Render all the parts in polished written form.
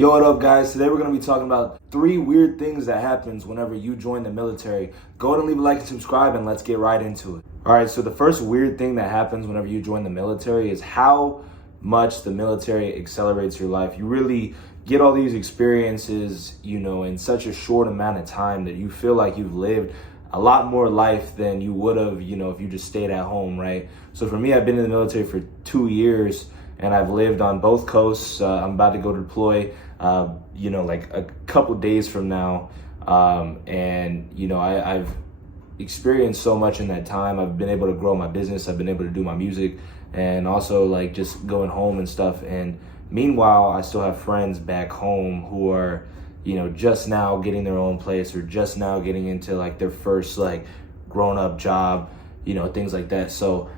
Yo, what up guys? Today we're going to be talking about 3 weird things that happens whenever you join the military. Go ahead and leave a like and subscribe and let's get right into it. Alright, so the first weird thing that happens whenever you join the military is how much the military accelerates your life. You really get all these experiences, in such a short amount of time that you feel like you've lived a lot more life than you would have, if you just stayed at home, right? So for me, I've been in the military for 2 years and I've lived on both coasts. I'm about to go deploy, like a couple days from now. I've experienced so much in that time. I've been able to grow my business. I've been able to do my music and also like just going home and stuff. And meanwhile, I still have friends back home who are, just now getting their own place or just now getting into like their first like grown up job, things like that. So,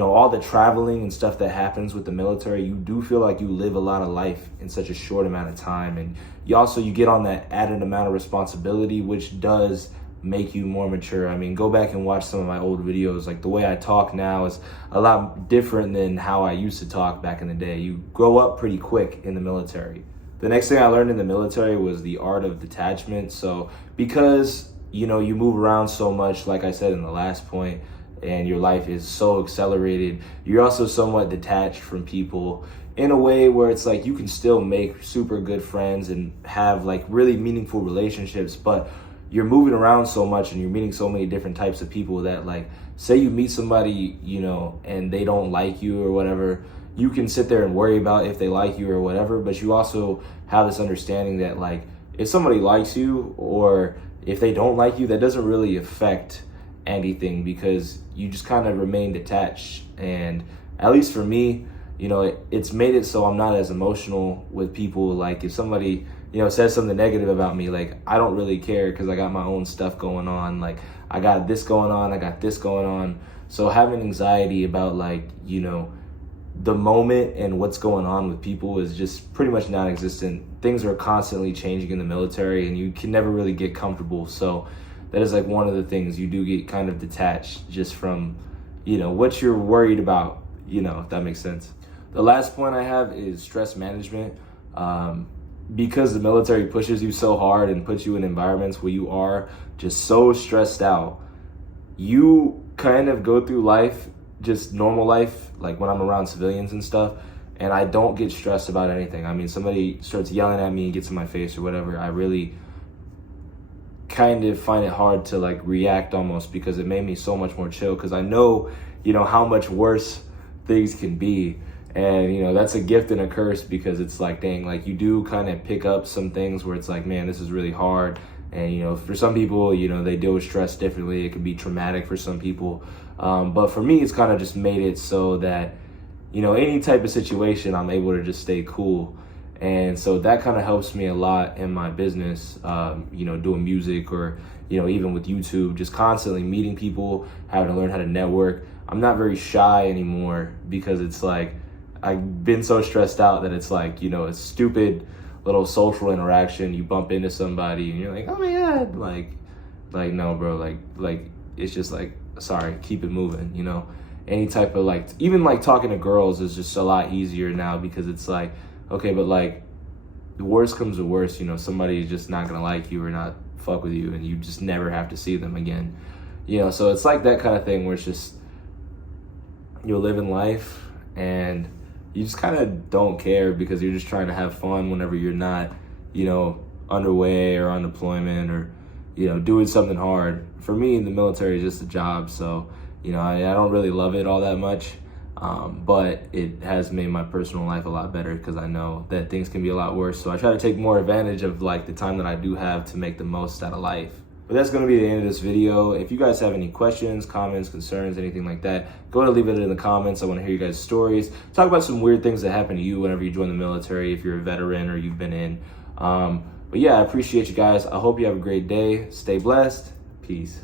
all the traveling and stuff that happens with the military, you do feel like you live a lot of life in such a short amount of time. And you get on that added amount of responsibility, which does make you more mature. I mean, go back and watch some of my old videos. Like the way I talk now is a lot different than how I used to talk back in the day. You grow up pretty quick in the military. The next thing I learned in the military was the art of detachment. So because, you move around so much, like I said in the last point, and your life is so accelerated, you're also somewhat detached from people in a way where it's like you can still make super good friends and have like really meaningful relationships, but you're moving around so much and you're meeting so many different types of people that, like, say you meet somebody, and they don't like you or whatever, you can sit there and worry about if they like you or whatever, but you also have this understanding that, like, if somebody likes you or if they don't like you, that doesn't really affect anything because you just kind of remain detached. And at least for me, it's made it so I'm not as emotional with people. Like if somebody, says something negative about me, like I don't really care because I got my own stuff going on. Like I got this going on, I got this going on. So having anxiety about like, the moment and what's going on with people is just pretty much non-existent. Things are constantly changing in the military and you can never really get comfortable. So that is like one of the things. You do get kind of detached just from, what you're worried about, if that makes sense. The last point I have is stress management. Because the military pushes you so hard and puts you in environments where you are just so stressed out, you kind of go through life, just normal life, like when I'm around civilians and stuff, and I don't get stressed about anything. I mean, somebody starts yelling at me and gets in my face or whatever, I really kind of find it hard to like react almost because it made me so much more chill because I know, how much worse things can be. And, that's a gift and a curse because it's like, dang, like you do kind of pick up some things where it's like, man, this is really hard. And, for some people, they deal with stress differently. It can be traumatic for some people. But for me, it's kind of just made it so that, any type of situation, I'm able to just stay cool. And so that kind of helps me a lot in my business, doing music or, even with YouTube, just constantly meeting people, having to learn how to network. I'm not very shy anymore because it's like, I've been so stressed out that it's like, a stupid little social interaction. You bump into somebody and you're like, oh my God, like no, bro, like it's just like, sorry, keep it moving, any type of like, even like talking to girls is just a lot easier now because it's like, okay, but like the worst comes to worst, somebody is just not gonna like you or not fuck with you and you just never have to see them again. So it's like that kind of thing where it's just, you're living life and you just kind of don't care because you're just trying to have fun whenever you're not, underway or on deployment or, doing something hard. For me, the military is just a job. So, I don't really love it all that much. But it has made my personal life a lot better because I know that things can be a lot worse. So I try to take more advantage of like the time that I do have to make the most out of life. But that's going to be the end of this video. If you guys have any questions, comments, concerns, anything like that, go ahead and leave it in the comments. I want to hear you guys' stories. Talk about some weird things that happen to you whenever you join the military, if you're a veteran or you've been in. But yeah, I appreciate you guys. I hope you have a great day. Stay blessed. Peace.